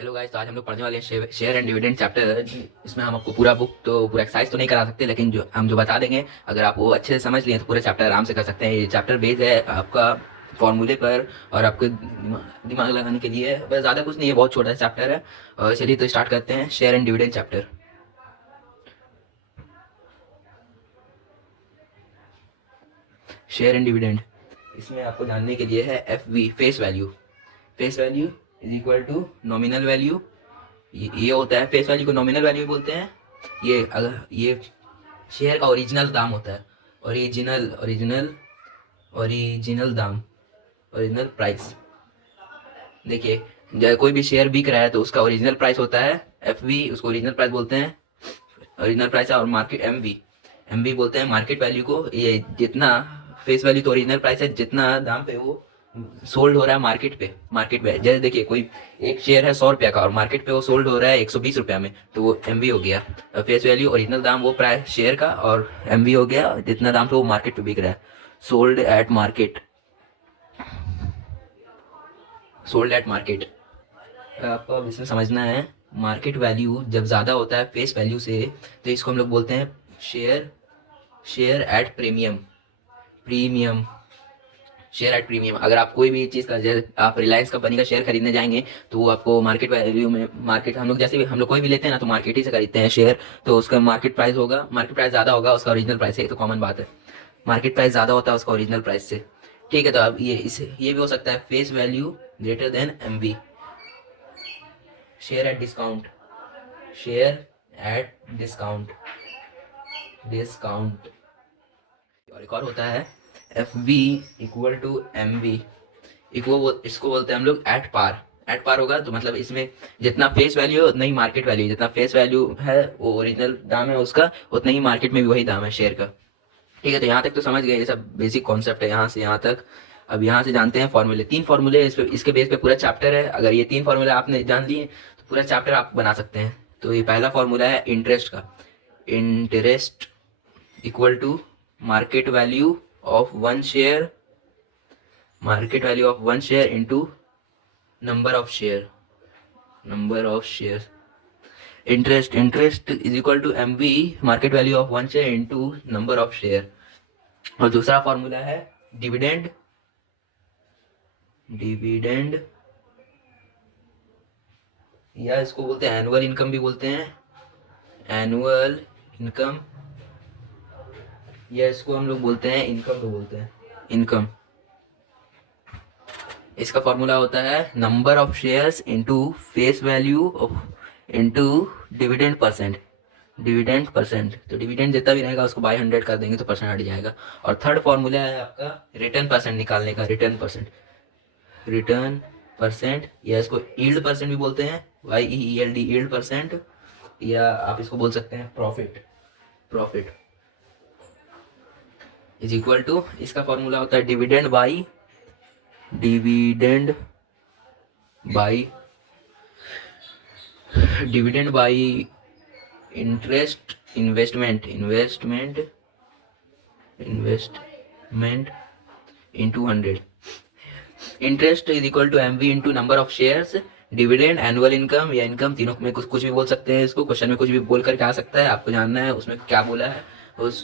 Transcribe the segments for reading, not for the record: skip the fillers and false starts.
Hello guys, तो आज हम लोग पढ़ने वाले हैं शेयर एंड डिविडेंड चैप्टर। इसमें हम आपको पूरा एक्सरसाइज तो नहीं करा सकते, लेकिन जो बता देंगे, अगर आप वो अच्छे से समझ लिए तो पूरे चैप्टर आराम से कर सकते हैं। ये चैप्टर बेस्ड है आपका फॉर्मूले पर और आपके दिमाग लगाने के लिए। बस ज़्यादा कुछ नहीं है, बहुत छोटा सा चैप्टर है। और चलिए तो स्टार्ट करते हैं share and dividend chapter. Share and dividend, इसमें आपको जानने के लिए है F V, face value. Face value is equal to nominal value. ये होता है, फेस वैल्यू को नॉमिनल वैल्यू बोलते हैं। ये शेयर का ओरिजिनल दाम होता है। ओरिजिनल ओरिजिनल ओरिजिनल दाम, ओरिजिनल प्राइस। देखिए, जब कोई भी शेयर बिक रहा है तो उसका ओरिजिनल प्राइस होता है एफ वी, उसको ओरिजिनल प्राइस बोलते हैं, ओरिजिनल प्राइस है। और मार्केट एम वी बोलते हैं मार्केट वैल्यू को। ये जितना फेस वैल्यू तो ओरिजिनल प्राइस है, जितना दाम पे वो सोल्ड हो रहा है मार्केट पे जैसे देखिए, कोई एक शेयर है 100 रुपया का और मार्केट पे वो सोल्ड हो रहा है 120 रुपया में, तो वो एम वी हो गया। फेस वैल्यू ओरिजिनल दाम वो प्राइस शेयर का, और एम वी हो गया जितना दाम पे वो मार्केट पे बिक रहा है, sold at market. Sold at market आपको अब इसमें समझना है। मार्केट वैल्यू जब ज़्यादा होता है फेस वैल्यू से, तो इसको हम लोग बोलते हैं share share at premium. Premium share at premium. अगर आप कोई भी चीज़ का, जैसे आप रिलायंस कंपनी का शेयर खरीदने जाएंगे तो वो आपको मार्केट वैल्यू में, मार्केट हम लोग जैसे भी हम लोग कोई भी लेते हैं ना, तो मार्केट ही से खरीदते हैं शेयर, तो उसका मार्केट प्राइस होगा, मार्केट प्राइस ज़्यादा होगा उसका ओरिजिनल प्राइस से। तो कॉमन बात है, मार्केट प्राइस ज़्यादा होता है उसका ओरिजिनल प्राइस से। ठीक है, तो अब ये भी हो सकता है face value greater than M V. Share at discount, share at discount, discount. और एक और होता है F V equal to M V, इसको बोलते हैं हम लोग एट पार। एट पार होगा तो मतलब इसमें जितना फेस वैल्यू है उतना ही मार्केट वैल्यू, जितना फेस वैल्यू है वो ओरिजिनल दाम है उसका, उतना ही मार्केट में भी वही दाम है शेयर का। ठीक है, तो यहाँ तक तो समझ गए, ये सब बेसिक कॉन्सेप्ट है यहाँ से यहाँ तक। अब यहाँ से जानते हैं फॉर्मूले। 3 फॉर्मूले इसके बेस पे पूरा चैप्टर है। अगर ये 3 फॉर्मूले आपने जान लिए तो पूरा चैप्टर आप बना सकते हैं। तो ये पहला फॉर्मूला है इंटरेस्ट का। Interest equal to market value of one share, market value of one share into number of share, number of share. Interest is equal to M V, market value of one share into number of share. और दूसरा formula है dividend. Dividend या इसको बोलते हैं annual income भी बोलते हैं, एनुअल इनकम, या इसको हम लोग बोलते हैं इनकम, भी बोलते हैं इनकम। इसका फॉर्मूला होता है number of shares into face value of into dividend percent, dividend percent. तो डिविडेंड जितना भी रहेगा उसको बाय 100 कर देंगे तो परसेंट हट जाएगा। और थर्ड फॉर्मूला है आपका रिटर्न परसेंट निकालने का, रिटर्न परसेंट, रिटर्न परसेंट, या इसको यील्ड परसेंट भी बोलते हैं, Y E L D, yield percent, या आप इसको बोल सकते हैं profit. Profit is equal to, इसका फॉर्मूला होता है dividend by, dividend by, dividend by interest, investment, investment into 100। Interest is equal to M V into number of shares, dividend annual income या इनकम, तीनों में कुछ भी बोल सकते हैं। इसको क्वेश्चन में कुछ भी बोल करके आ सकता है, आपको जानना है उसमें क्या बोला है।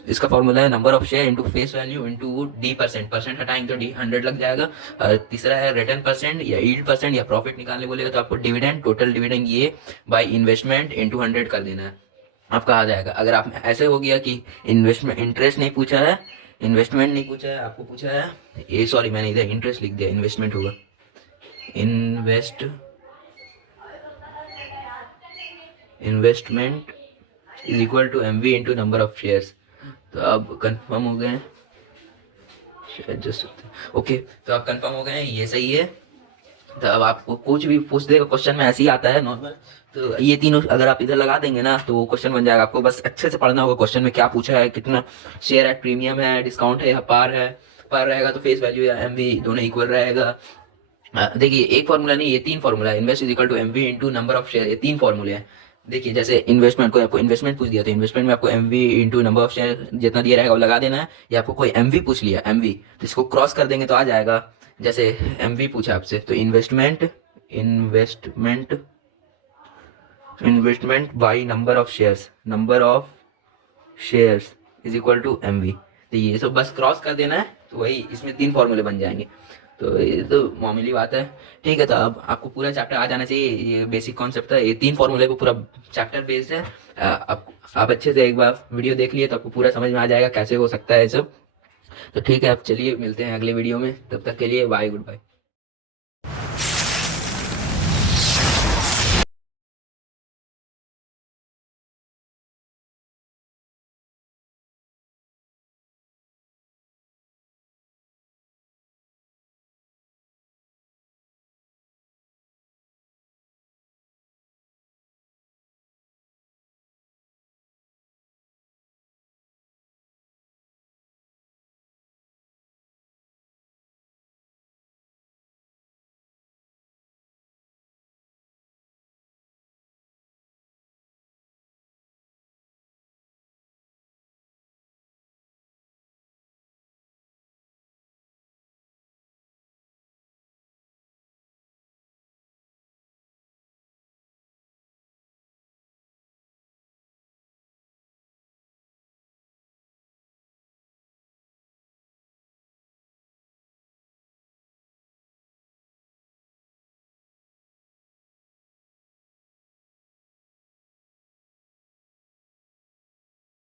इसका फॉर्मूला है number of share into face value into D percent, percent हटाएंगे तो डी 100 लग जाएगा। और तीसरा है रिटर्न परसेंट या यील्ड परसेंट या प्रॉफिट निकालने बोलेगा तो आपको डिविडेंड, टोटल डिविडेंड ये बाई इन्वेस्टमेंट इंटू 100 कर देना है, आपका आ जाएगा। अगर आप ऐसे हो गया कि इन्वेस्टमेंट, इंटरेस्ट नहीं पूछा है, इन्वेस्टमेंट नहीं पूछा है, आपको पूछा है ये, सॉरी मैंने इधर इंटरेस्ट लिख दिया, इन्वेस्टमेंट होगा, investment is equal to M V into number of shares. तो अब कंफर्म हो गए हैं, ओके, तो आप कंफर्म हो गए हैं, ये सही है। तो अब आपको कुछ भी पूछ देगा क्वेश्चन में, ऐसे ही आता है नॉर्मल। तो ये तीनों अगर आप इधर लगा देंगे ना तो क्वेश्चन बन जाएगा। आपको बस अच्छे से पढ़ना होगा क्वेश्चन में क्या पूछा है, कितना शेयर एट प्रीमियम है, डिस्काउंट है या पार है। पार रहेगा तो फेस वैल्यू या एम वी दोनों इक्वल रहेगा। देखिए, एक फॉर्मूला नहीं, ये 3 फॉर्मूला है। Invest is equal to M V into number of share, ये 3 फॉर्मूले हैं। देखिए, जैसे इन्वेस्टमेंट को, आपको इन्वेस्टमेंट पूछ दिया तो इन्वेस्टमेंट में आपको M V into number of share जितना दिया रहेगा वो लगा देना है। या आपको कोई एम वी पूछ लिया, एम वी, तो इसको क्रॉस कर देंगे तो आ जाएगा। जैसे एम वी पूछा आपसे तो investment, investment investment by number of shares is equal to MV। तो ये सब बस क्रॉस कर देना है, तो वही इसमें 3 फॉर्मूले बन जाएंगे। तो ये तो मामूली बात है। ठीक है, तो अब आपको पूरा चैप्टर आ जाना चाहिए। ये बेसिक कॉन्सेप्ट था, ये 3 फॉर्मूले पे पूरा चैप्टर बेस्ड है। आप अच्छे से एक बार वीडियो देख लिए तो आपको पूरा समझ में आ जाएगा कैसे हो सकता है सब। तो ठीक है, अब चलिए मिलते हैं अगले वीडियो में, तब तक के लिए बाय, गुड बाय।